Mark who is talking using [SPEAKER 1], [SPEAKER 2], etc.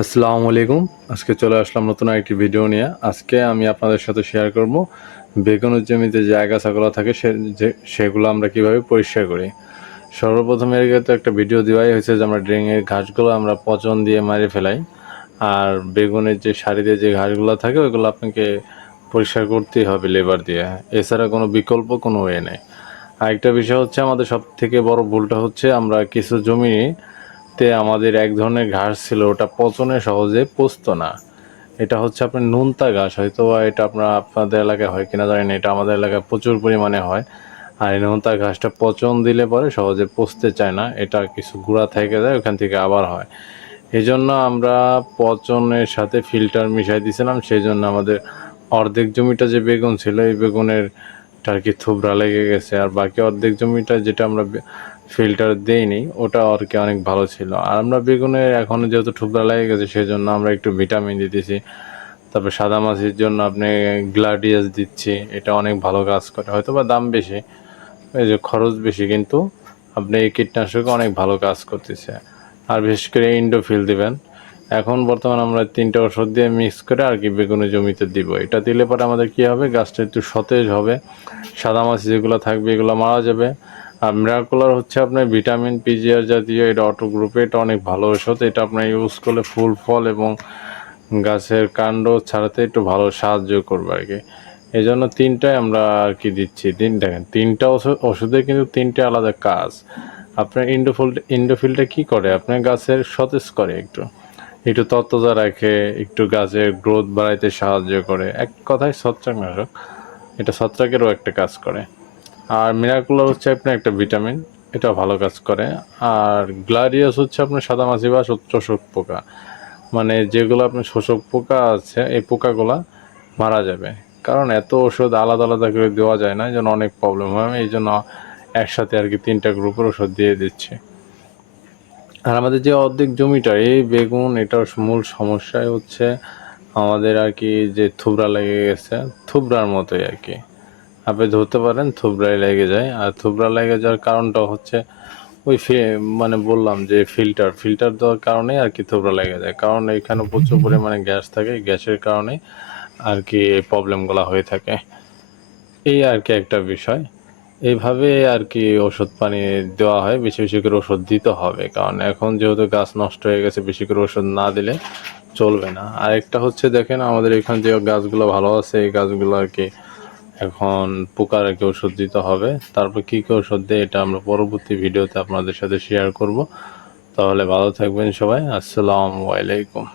[SPEAKER 1] আসসালামু আলাইকুম। আজকে চলে আসলাম নতুন একটি ভিডিও নিয়ে। আজকে আমি আপনাদের সাথে শেয়ার করব বেগুনের জমিতে যে আগাছাগুলো থাকে সেগুলো আমরা কীভাবে পরিষ্কার করি। সর্বপ্রথম এর তো একটা ভিডিও দেওয়াই হয়েছে যে আমরা ড্রেনের ঘাসগুলো আমরা পচন দিয়ে মারে ফেলাই। আর বেগুনের যে সারিতে যে ঘাসগুলো থাকে, ওইগুলো আপনাকে পরিষ্কার করতেই হবে লেবার দিয়ে। এছাড়া কোনো বিকল্প কোনো ওয়ে নেই। আরেকটা বিষয় হচ্ছে, আমাদের সব থেকে বড় ভুলটা হচ্ছে আমরা কিছু জমি তে আমাদের এক ধরনের ঘাস ছিল, ওটা পচনে সহজে পচতো না। এটা হচ্ছে আপনার নুনতা ঘাস, হয়তো বা এটা আপনার, আপনাদের এলাকায় হয় কিনা জানি না, এটা আমাদের এলাকায় প্রচুর পরিমাণে হয়। আর এই নুনতা ঘাসটা পচন দিলে পরে সহজে পচতে চায় না, এটা কিছু গুঁড়া থেকে যায়, ওখান থেকে আবার হয়। এই জন্য আমরা পচনের সাথে ফিল্টার মিশাই দিয়েছিলাম সেই জন্য আমাদের অর্ধেক জমিটা যে বেগুন ছিল, এই বেগুনের আর কি থুবড়া লেগে গেছে। আর বাকি অর্ধেক জমিটা যেটা আমরা ফিল্টার দেইনি, ওটা আর কি অনেক ভালো ছিল। আর আমরা বেগুনের এখন যেহেতু ঠুকরা লেগে গেছে সেই জন্য আমরা একটু ভিটামিন দিতেছি। তারপর সাদা মাছির জন্য আপনি গ্লাডিয়াস দিচ্ছি, এটা অনেক ভালো কাজ করে। হয়তো বা দাম বেশি, এই যে খরচ বেশি, কিন্তু আপনি এই কীটনাশক অনেক ভালো কাজ করতেছে। আর বিশেষ করে ইন্ডোফিল দিবেন। এখন বর্তমান আমরা তিনটা ওষুধ দিয়ে মিক্স করে আর কি বেগুনের জমিতে দিব। এটা দিলে পরে আমাদের কি হবে? গাছটা একটু সতেজ হবে, সাদা মাছি যেগুলো থাকবে, এগুলো মারা যাবে। মিরাকুলার হচ্ছে আপনার ভিটামিন পিজিআর জাতীয়, এটা অটো গ্রুপে এটা অনেক ভালো ওষুধ এটা আপনার ইউজ করলে ফুল ফল এবং গাছের কাণ্ড ছাড়াতে একটু ভালো সাহায্য করবে আর কি এই জন্য তিনটাই আমরা আর কি দিচ্ছি। তিন দেখেন, তিনটা ওষুধ ওষুধে কিন্তু তিনটে আলাদা কাজ। আপনার ইন্ডোফিল ইন্ডোফিলটা কি করে? আপনার গাছের সতেজ করে একটু। একটু তত্ত্বতা রাখে, একটু গাছের গ্রোথ বাড়াইতে সাহায্য করে। এক কথায় ছত্রাকনাশক, এটা ছত্রাকেরও একটা কাজ করে। আর মিরাকুলার হচ্ছে আপনার একটা ভিটামিন এটা ভালো কাজ করে। আর গ্লাডিয়াস হচ্ছে আপনার সাদা মাছি বা শোষক পোকা। মানে যেগুলো আপনার শোষক পোকা আছে, এই পোকাগুলা মারা যাবে। কারণ এত ওষুধ আলাদা আলাদা করে দেওয়া যায় না জন্য অনেক প্রবলেম হয়। এই জন্য একসাথে আর কি তিনটা গ্রুপের ওষুধ দিয়ে দিচ্ছি। আর আমাদের যে অর্ধেক জমিটা, এই বেগুন, এটার মূল সমস্যাই হচ্ছে আমাদের আর কি যে থুবড়া লেগে গেছে। থুবড়ার মতোই আর কি। আপনি ধরতে পারেন থুবড়ায় লেগে যায়। আর থুবড়া লেগে যাওয়ার কারণটা হচ্ছে ওই মানে বললাম যে ফিল্টার ফিল্টার দেওয়ার কারণেই আর কি থুবড়া লেগে যায়। কারণ এখানে প্রচুর পরিমাণে গ্যাস থাকে গ্যাসের কারণে আর কি এই প্রবলেমগুলো হয়ে থাকে। এই আর কি একটা বিষয়। এইভাবে আর কি ওষুধ পানি দেওয়া হয় বেশি বেশি করে ওষুধ দিতে হবে। কারণ এখন যেহেতু গাছ নষ্ট হয়ে গেছে বেশি করে ওষুধ না দিলে চলবে না। আর একটা হচ্ছে দেখেন আমাদের এখানে যে গাছগুলো ভালো আছে এই গাছগুলো আর কি এখন পোকার একে ওষুধ দিতে হবে? তারপর কী কী ওষুধ দেয় এটা আমরা পরবর্তী ভিডিওতে আপনাদের সাথে শেয়ার করব। তাহলে ভালো থাকবেন সবাই। আসসালামু আলাইকুম।